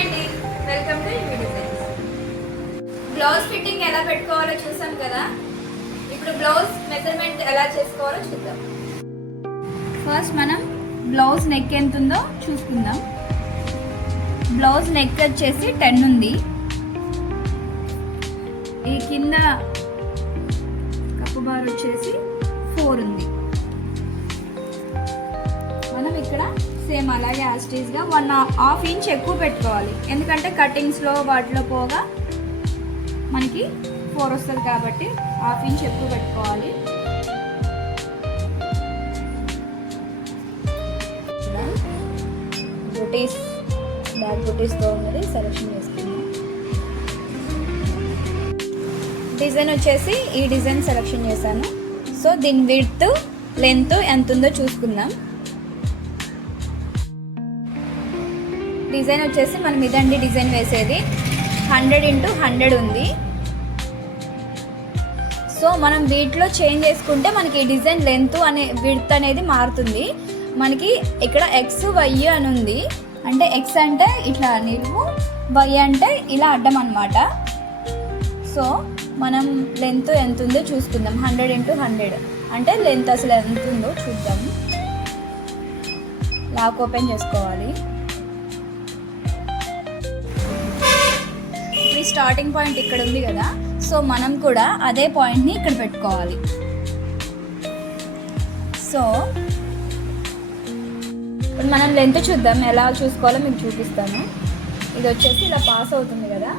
హాయ్ అండి, welcome to UV designs. Blouse fitting ఎలా పెట్టుకోవాలో చూసాం కదా. ఇప్పుడు బ్లౌజ్ మెజర్మెంట్ ఎలా చేసుకోవాలో చూద్దాం. ఫస్ట్ మనం బ్లౌజ్ నెక్ ఎంత ఉందో చూసుకుందాం. బ్లౌజ్ నెక్ వచ్చేసి 10 ఉంది. ఈ కింద కప్పు బార్ వచ్చేసి 4 ఉంది. మనం ఇక్కడ సేమ్ అలాగే యాస్టీస్గా 1.5 ఇంచ్ ఎక్కువ పెట్టుకోవాలి. ఎందుకంటే కటింగ్స్లో వాటిలో పోగా మనకి 4 వస్తుంది కాబట్టి 1/2 ఇంచ్ ఎక్కువ పెట్టుకోవాలి. బుటీస్ బ్యాక్ బుటీస్తో ఉన్నది సెలెక్షన్ చేసుకుందాం. డిజైన్ వచ్చేసి ఈ డిజైన్ సెలెక్షన్ చేశాను. సో దీని విడ్త్ లెంత్ ఎంత ఉందో చూసుకుందాం. డిజైన్ వచ్చేసి మనం ఇదండి డిజైన్ వేసేది 100x100 ఉంది. సో మనం వీటిలో చేంజ్ చేసుకుంటే మనకి ఈ డిజైన్ లెంత్ విడ్త్ అనేది మారుతుంది. మనకి ఇక్కడ ఎక్స్ వై అని ఉంది. అంటే ఎక్స్ అంటే ఇట్లా నిలువు, వై అంటే ఇలా అడ్డం అన్నమాట. సో మనం లెంత్ ఎంత ఉందో చూసుకుందాం. 100x100 అంటే లెంత్ అసలు ఎంత ఉందో చూద్దాం. లాక్ ఓపెన్ చేసుకోవాలి. స్టార్టింగ్ పాయింట్ ఇక్కడ ఉంది కదా. సో మనం కూడా అదే పాయింట్ని ఇక్కడ పెట్టుకోవాలి. సో ఇప్పుడు మనం లెంత్ చూద్దాం, ఎలా చూసుకోవాలో మీకు చూపిస్తాను. ఇది వచ్చేసి ఇలా పాస్ అవుతుంది కదా.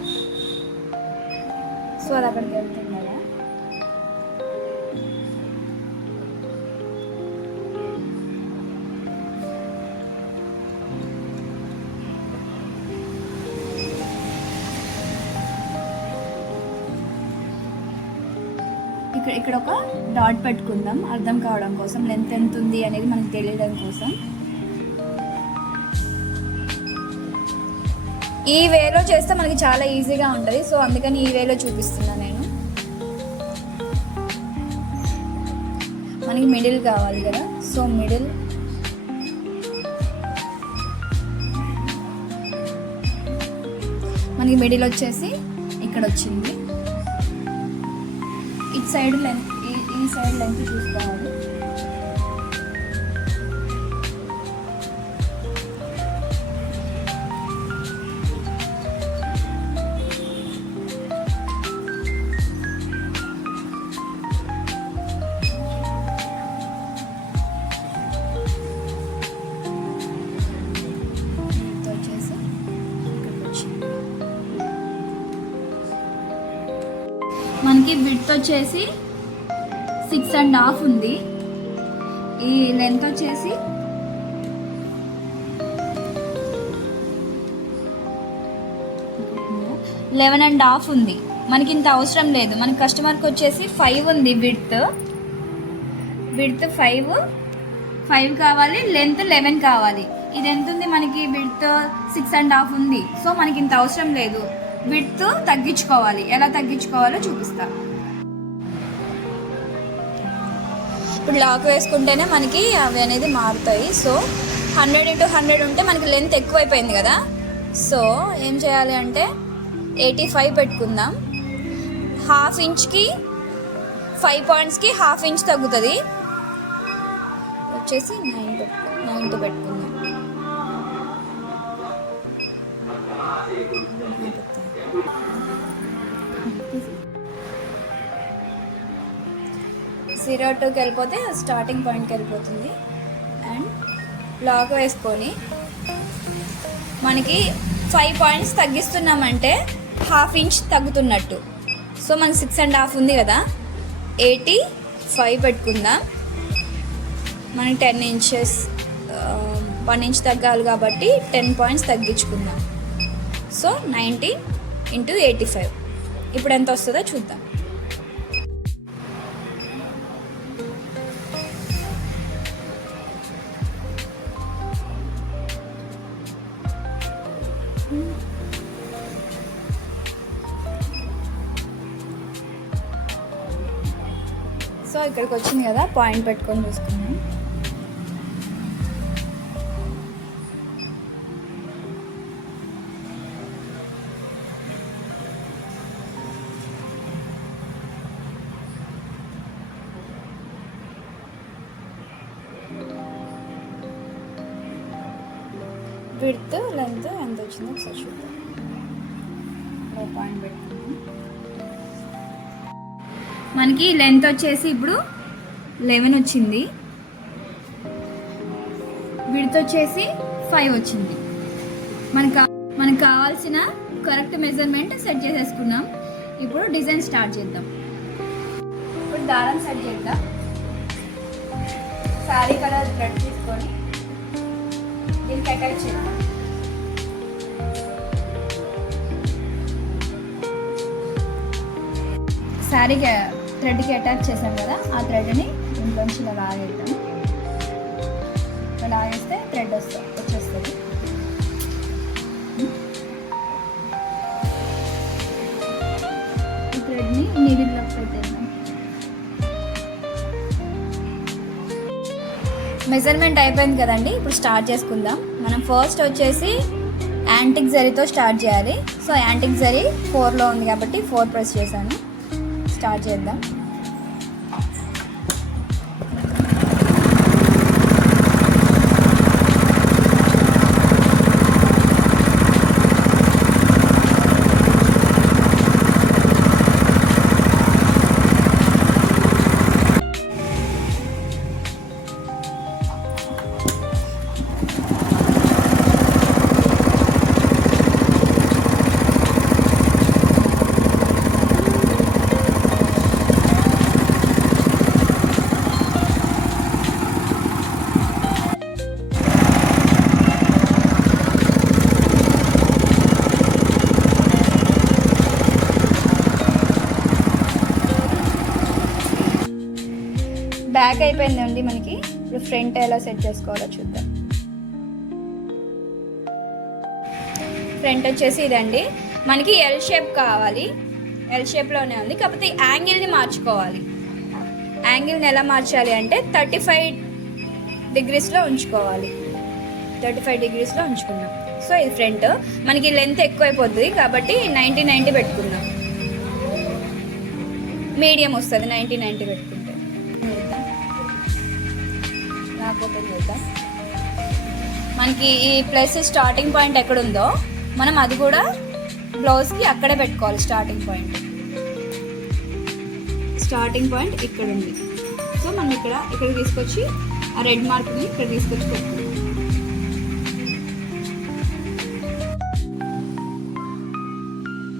సో అది అక్కడికి వెళ్తుంది కదా. ఇక్కడ ఒక డాట్ పెట్టుకుందాం అర్థం కావడం కోసం. లెంత్ ఎంత ఉంది అనేది మనకు తెలియడం కోసం. ఈ వేలో చేస్తే మనకి చాలా ఈజీగా ఉంటుంది. సో అందుకని ఈ వేలో చూపిస్తున్నా నేను. మనకి మిడిల్ కావాలి కదా. సో మిడిల్ మనకి మిడిల్ వచ్చేసి ఇక్కడ వచ్చింది. ఇటు సైడ్ లెంత్ ఈ సైడ్ లెంత్ చూసుకోవాలి. మనకి విడ్త్ వచ్చేసి 6.5 ఉంది. ఈ లెంత్ వచ్చేసి 11.5 ఉంది. మనకి ఇంత అవసరం లేదు. మన కస్టమర్కి వచ్చేసి 5 ఉంది విడ్త్ 5 కావాలి. లెంత్ 11 కావాలి. ఇది ఎంత ఉంది మనకి? విడ్త్ 6.5 ఉంది. సో మనకి ఇంత అవసరం లేదు. విడ్త్ తగ్గించుకోవాలి. ఎలా తగ్గించుకోవాలో చూపిస్తా. ఇప్పుడు లాక్ వేసుకుంటేనే మనకి అవి అనేది మారుతాయి. సో 100x100 ఉంటే మనకి లెంత్ ఎక్కువైపోయింది కదా. సో ఏం చేయాలి అంటే 85 పెట్టుకుందాం. 1/2 ఇంచ్కి 5 పాయింట్స్కి 1/2 ఇంచ్ తగ్గుతుంది. వచ్చేసి 9 పెట్టుకుందాం. జీరో 2కి వెళ్ళిపోతే స్టార్టింగ్ పాయింట్కి వెళ్ళిపోతుంది. అండ్ లాక్ వేసుకొని మనకి 5 పాయింట్స్ తగ్గిస్తున్నామంటే 1/2 ఇంచ్ తగ్గుతున్నట్టు. సో మనకి 6.5 ఉంది కదా. 85 పెట్టుకుందాం. మనకి 10 ఇంచెస్ 1 ఇంచ్ తగ్గాలి కాబట్టి 10 పాయింట్స్ తగ్గించుకుందాం. So 19x85. ఇప్పుడు ఎంత వస్తుందో చూద్దాం. సో ఇక్కడికి వచ్చింది కదా. పాయింట్ పెట్టుకొని చూసుకున్నాం. విడ్త్ లెంత్ ఎంత వచ్చిందో ఒకసారి చూద్దాం. పాయింట్ పెట్టుకుందాం. మనకి లెంత్ వచ్చేసి ఇప్పుడు 11 వచ్చింది, విడ్త్ వచ్చేసి 5 వచ్చింది. మనకు కావాల్సిన కరెక్ట్ మెజర్మెంట్ సెట్ చేసేసుకున్నాం. ఇప్పుడు డిజైన్ స్టార్ట్ చేద్దాం. ఇప్పుడు దారం సెట్ చేద్దాం. శారీ కలర్ థ్రెడ్ తీసుకొని దీనికి అటాచ్ చేద్దాం. శారీకి థ్రెడ్కి అటాచ్ చేసాం కదా, ఆ థ్రెడ్ని ఇంట్లోంచి ఇలా లాగేద్దాం. ఇలా లాగేస్తే థ్రెడ్ వచ్చేస్తుంది. ఈ థ్రెడ్ని నీడిల్లోకి పెట్టేద్దాం. మెజర్మెంట్ అయిపోయింది కదండి. ఇప్పుడు స్టార్ట్ చేసుకుందాం. మనం ఫస్ట్ వచ్చేసి యాంటిక్ జరీతో స్టార్ట్ చేయాలి. సో యాంటిక్ జరీ 4లో ఉంది కాబట్టి 4 ప్రెస్ చేశాను. స్టార్ట్ చేద్దాం. బ్యాక్ అయిపోయిందండి మనకి. ఇప్పుడు ఫ్రంట్ ఎలా సెట్ చేసుకోవాలో చూద్దాం. ఫ్రంట్ వచ్చేసి ఇదండి. మనకి ఎల్ షేప్ కావాలి. ఎల్ షేప్లోనే ఉంది, కాకపోతే యాంగిల్ని మార్చుకోవాలి. యాంగిల్ని ఎలా మార్చాలి అంటే 35 డిగ్రీస్లో ఉంచుకోవాలి. 35 డిగ్రీస్లో ఉంచుకున్నాం. సో ఇది ఫ్రంట్. మనకి లెంత్ ఎక్కువైపోతుంది కాబట్టి 90 పెట్టుకుందాం. మీడియం వస్తుంది 90 పెట్టుకుంటే. చూద్దాం. మనకి ఈ ప్లస్ స్టార్టింగ్ పాయింట్ ఎక్కడుందో మనం అది కూడా బ్లౌజ్కి అక్కడే పెట్టుకోవాలి. స్టార్టింగ్ పాయింట్ ఇక్కడ ఉంది. సో మనం ఇక్కడ తీసుకొచ్చి ఆ రెడ్ మార్క్ని ఇక్కడ తీసుకొచ్చి పెట్టుకుంటాం.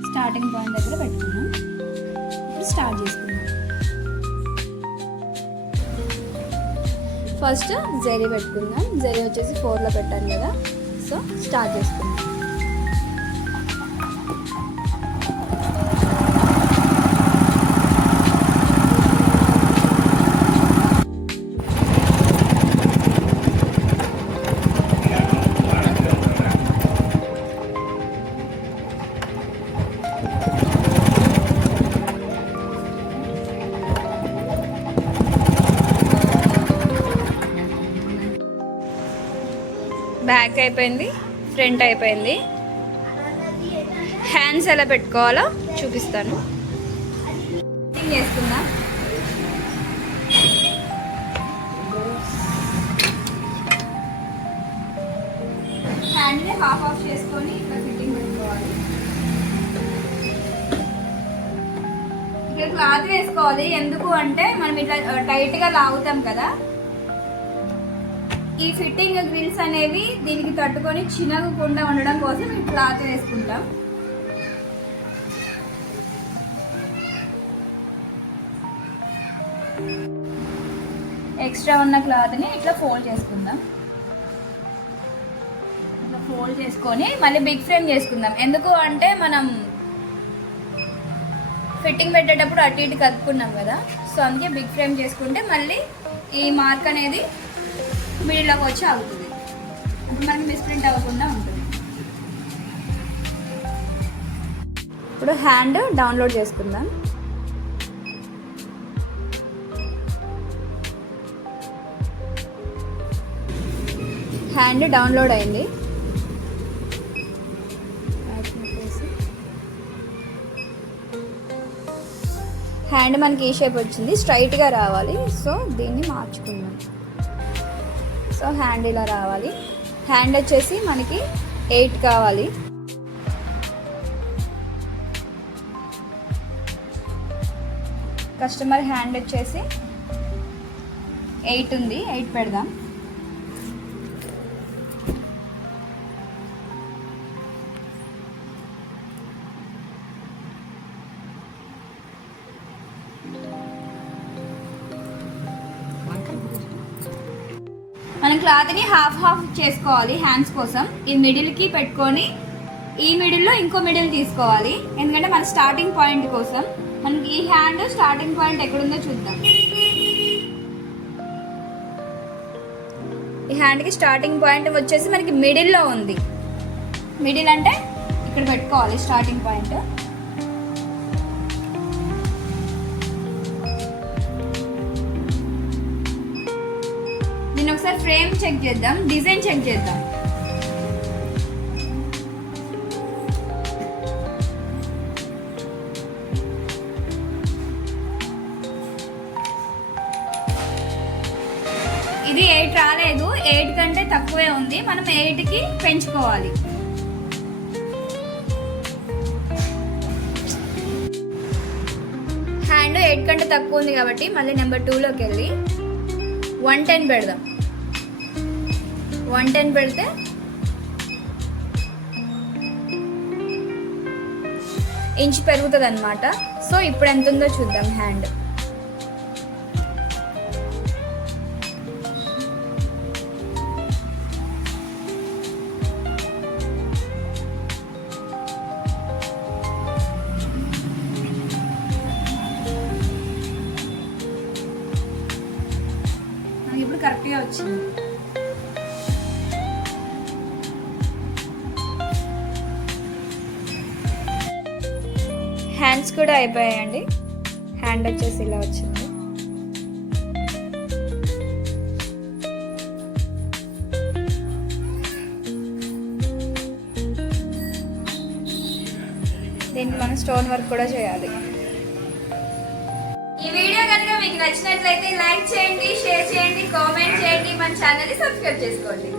స్టార్టింగ్ పాయింట్ దగ్గర పెట్టుకున్నాం. ఇప్పుడు స్టార్ట్ చేసుకుందాం. ఫస్ట్ జరీ పెట్టుకుందాం. జరీ వచ్చేసి 4లో పెట్టాను కదా, సో స్టార్ట్ చేసుకుందాం. బ్యాక్ అయిపోయింది, ఫ్రంట్ అయిపోయింది. హ్యాండ్స్ ఎలా పెట్టుకోవాలో చూపిస్తాను. ఫిట్టింగ్ చేసుకుందాం. హ్యాండ్ని హాఫ్ ఆఫ్ చేసుకొని ఇక్కడ ఫిట్టింగ్ పెట్టుకోవాలి. ఇక్కడ క్లాత్ వేసుకోవాలి. ఎందుకు అంటే మనం ఇట్లా టైట్గా లాగుతాం కదా, ఈ ఫిట్టింగ్ గ్రిల్స్ అనేవి దీనికి తట్టుకొని చిన్నగకుండా ఉండడం కోసం ఈ క్లాత్ వేసుకుంటాం. ఎక్స్ట్రా ఉన్న క్లాత్ని ఇట్లా ఫోల్డ్ చేసుకుందాం. ఇట్లా ఫోల్డ్ చేసుకొని మళ్ళీ బిగ్ ఫ్రేమ్ చేసుకుందాం. ఎందుకు అంటే మనం ఫిట్టింగ్ పెట్టేటప్పుడు అటు ఇటు కలుపుకున్నాం కదా, సో అందుకే బిగ్ ఫ్రేమ్ చేసుకుంటే మళ్ళీ ఈ మార్క్ అనేది మిడిల్లోకి వచ్చి ఆగుతుంది. అప్పుడు మనకి మిస్ప్రింట్ అవ్వకుండా ఉంటుంది. ఇప్పుడు హ్యాండ్ డౌన్లోడ్ చేసుకుందాం. హ్యాండ్ డౌన్లోడ్ అయింది. హ్యాండ్ మనకి ఈ షేప్ వచ్చింది, స్ట్రైట్గా రావాలి. సో దీన్ని మార్చుకుందాం. సో హ్యాండ్ ఇలా రావాలి. హ్యాండ్ వచ్చేసి మనకి 8 కావాలి. కస్టమర్ హ్యాండ్ వచ్చేసి 8 ఉంది, 8 పెడదాం. మనం క్లాత్ని హాఫ్ చేసుకోవాలి హ్యాండ్స్ కోసం. ఈ మిడిల్కి పెట్టుకొని ఈ మిడిల్లో ఇంకో మిడిల్ తీసుకోవాలి, ఎందుకంటే మన స్టార్టింగ్ పాయింట్ కోసం. మనకి ఈ హ్యాండ్ స్టార్టింగ్ పాయింట్ ఎక్కడుందో చూద్దాం. ఈ హ్యాండ్కి స్టార్టింగ్ పాయింట్ వచ్చేసి మనకి మిడిల్లో ఉంది. మిడిల్ అంటే ఇక్కడ పెట్టుకోవాలి స్టార్టింగ్ పాయింట్. దీన్ని ఒకసారి ఫ్రేమ్ చెక్ చేద్దాం, డిజైన్ చెక్ చేద్దాం. ఇది 8 రాలేదు, 8 కంటే తక్కువే ఉంది. మనం 8కి పెంచుకోవాలి. హ్యాండ్ 8 కంటే తక్కువ ఉంది కాబట్టి మళ్ళీ నెంబర్ 2లోకి వెళ్ళి 110 పెడదాం. 110 పెడితే ఇంచ్ పెరుగుతుంది అనమాట. సో ఇప్పుడు ఎంత ఉందో చూద్దాం హ్యాండ్. ఇప్పుడు కరెక్ట్గా వచ్చింది. హ్యాండ్స్ కూడా అయిపోయాయండి. హ్యాండ్ వచ్చేసి ఇలా వచ్చింది. దీనికి మనం స్టోన్ వర్క్ కూడా చేయాలి. ఈ వీడియో కనుక మీకు నచ్చినట్లయితే లైక్ చేయండి, షేర్ చేయండి, కామెంట్ చేయండి, మన ఛానల్ని సబ్స్క్రైబ్ చేసుకోండి.